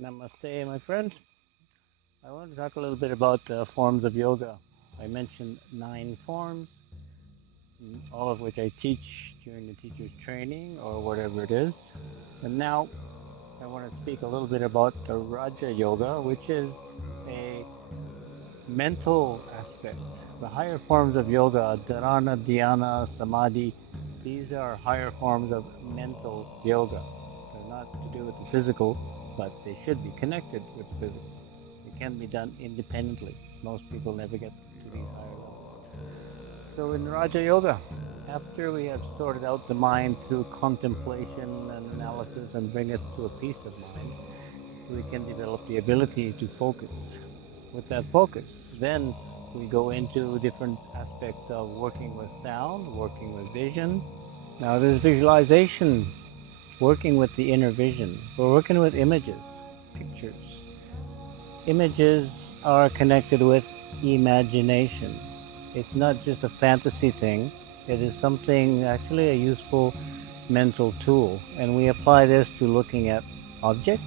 Namaste, my friend. I want to talk a little bit about forms of yoga. I mentioned 9 forms, all of which I teach during the teacher's training or whatever it is. And now I want to speak a little bit about the Raja Yoga, which is a mental aspect. The higher forms of yoga, dharana, dhyana, samadhi, these are higher forms of mental yoga. They're not to do with the physical, but they should be connected with the physical. It can be done independently. Most people never get to these higher levels. So in Raja Yoga, after we have sorted out the mind through contemplation and analysis and bring it to a peace of mind, we can develop the ability to focus. With that focus, then we go into different aspects of working with sound, working with vision. Now there's visualization, working with the inner vision. We're working with images, pictures. Images are connected with imagination. It's not just a fantasy thing. It is something, actually a useful mental tool. And we apply this to looking at objects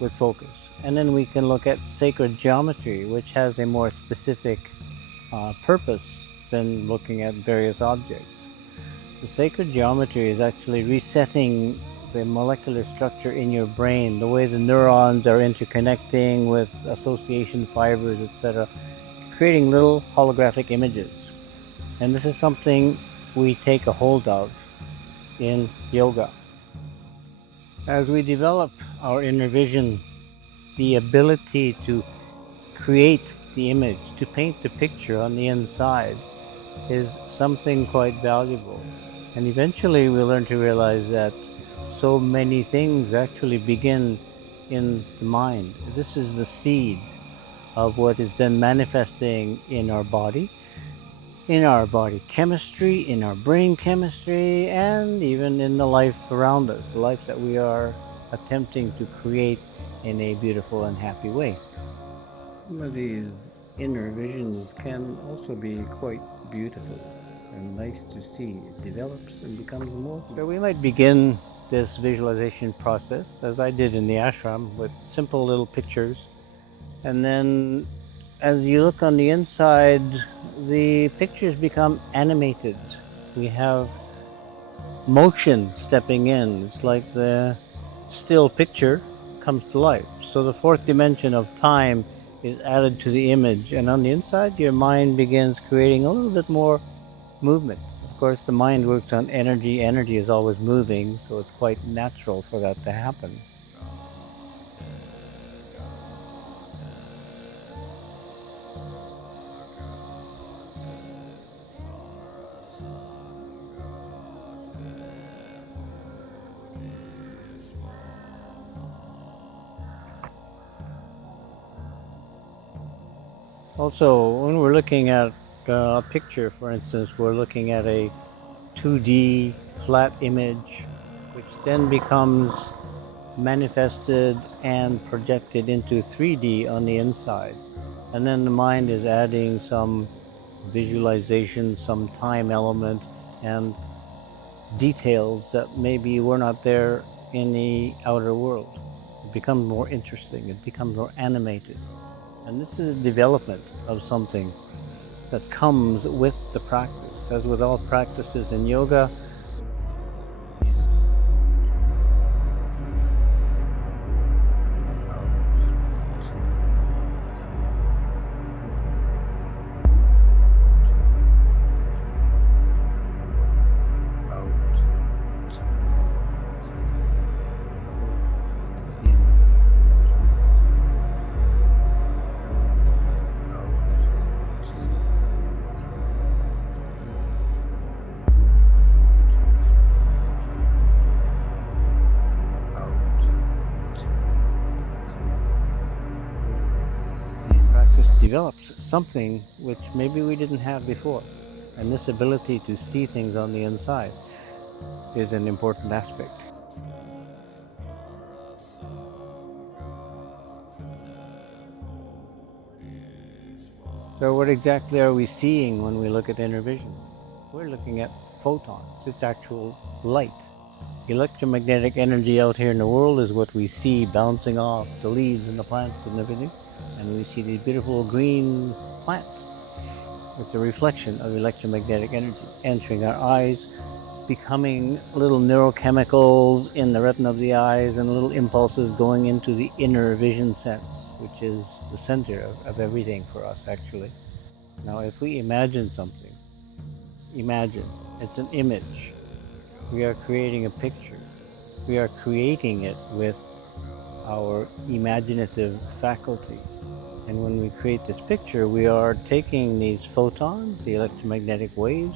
with focus. And then we can look at sacred geometry, which has a more specific purpose than looking at various objects. The sacred geometry is actually resetting the molecular structure in your brain, the way the neurons are interconnecting with association fibers, etc., creating little holographic images. And this is something we take a hold of in yoga. As we develop our inner vision, the ability to create the image, to paint the picture on the inside, is something quite valuable. And eventually we learn to realize that so many things actually begin in the mind. This is the seed of what is then manifesting in our body chemistry, in our brain chemistry, and even in the life around us, the life that we are attempting to create in a beautiful and happy way. Some of these inner visions can also be quite beautiful and nice to see. It develops and becomes more. So we might begin this visualization process, as I did in the ashram, with simple little pictures. And then as you look on the inside, the pictures become animated. We have motion stepping in. It's like the still picture comes to life. So the fourth dimension of time is added to the image, and on the inside, your mind begins creating a little bit more movement. Of course, the mind works on energy. Energy is always moving, so it's quite natural for that to happen. Also, when we're looking at a picture, for instance, we're looking at a 2D flat image, which then becomes manifested and projected into 3D on the inside. And then the mind is adding some visualization, some time element, and details that maybe were not there in the outer world. It becomes more interesting, it becomes more animated. And this is a development of something that comes with the practice. As with all practices in yoga, practice develops something which maybe we didn't have before. And this ability to see things on the inside is an important aspect. So what exactly are we seeing when we look at inner vision? We're looking at photons. It's actual light. Electromagnetic energy out here in the world is what we see bouncing off the leaves and the plants and everything. And we see these beautiful green plants. It's a reflection of electromagnetic energy entering our eyes, becoming little neurochemicals in the retina of the eyes and little impulses going into the inner vision sense, which is the center of everything for us, actually. Now, if we imagine something, imagine, it's an image. We are creating a picture. We are creating it with our imaginative faculty. And when we create this picture, we are taking these photons, the electromagnetic waves,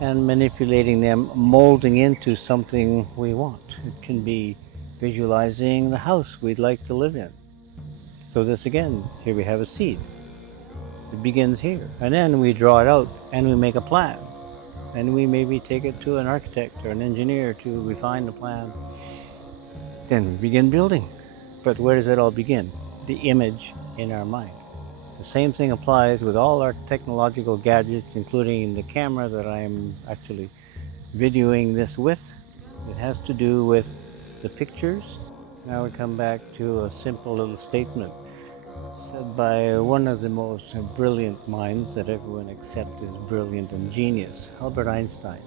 and manipulating them, molding into something we want. It can be visualizing the house we'd like to live in. So this again, here we have a seed. It begins here. And then we draw it out and we make a plan. And we maybe take it to an architect or an engineer to refine the plan. Then we begin building. But where does it all begin? The image in our mind. The same thing applies with all our technological gadgets, including the camera that I'm actually videoing this with. It has to do with the pictures. Now we come back to a simple little statement said by one of the most brilliant minds that everyone accepts as brilliant and genius, Albert Einstein.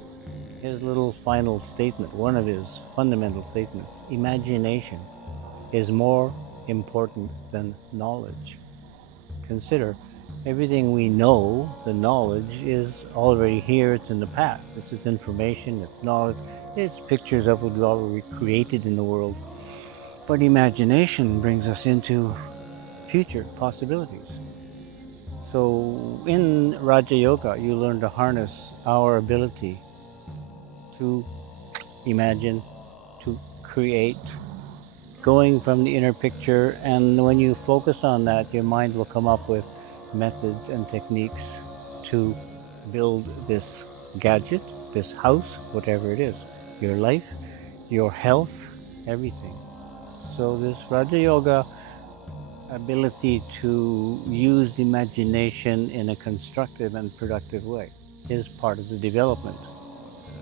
His little final statement, one of his fundamental statements, imagination is more important than knowledge. Consider everything we know, the knowledge is already here, it's in the past. This is information, it's knowledge, it's pictures of what we already created in the world. But imagination brings us into future possibilities. So in Raja Yoga, you learn to harness our ability to imagine, to create, going from the inner picture, and when you focus on that, your mind will come up with methods and techniques to build this gadget, this house, whatever it is, your life, your health, everything. So this Raja Yoga ability to use imagination in a constructive and productive way is part of the development,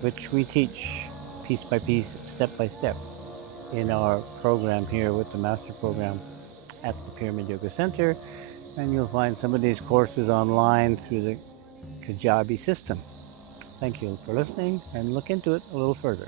which we teach piece by piece, step by step in our program here with the Master Program at the Pyramid Yoga Center. And you'll find some of these courses online through the Kajabi system. Thank you for listening and look into it a little further.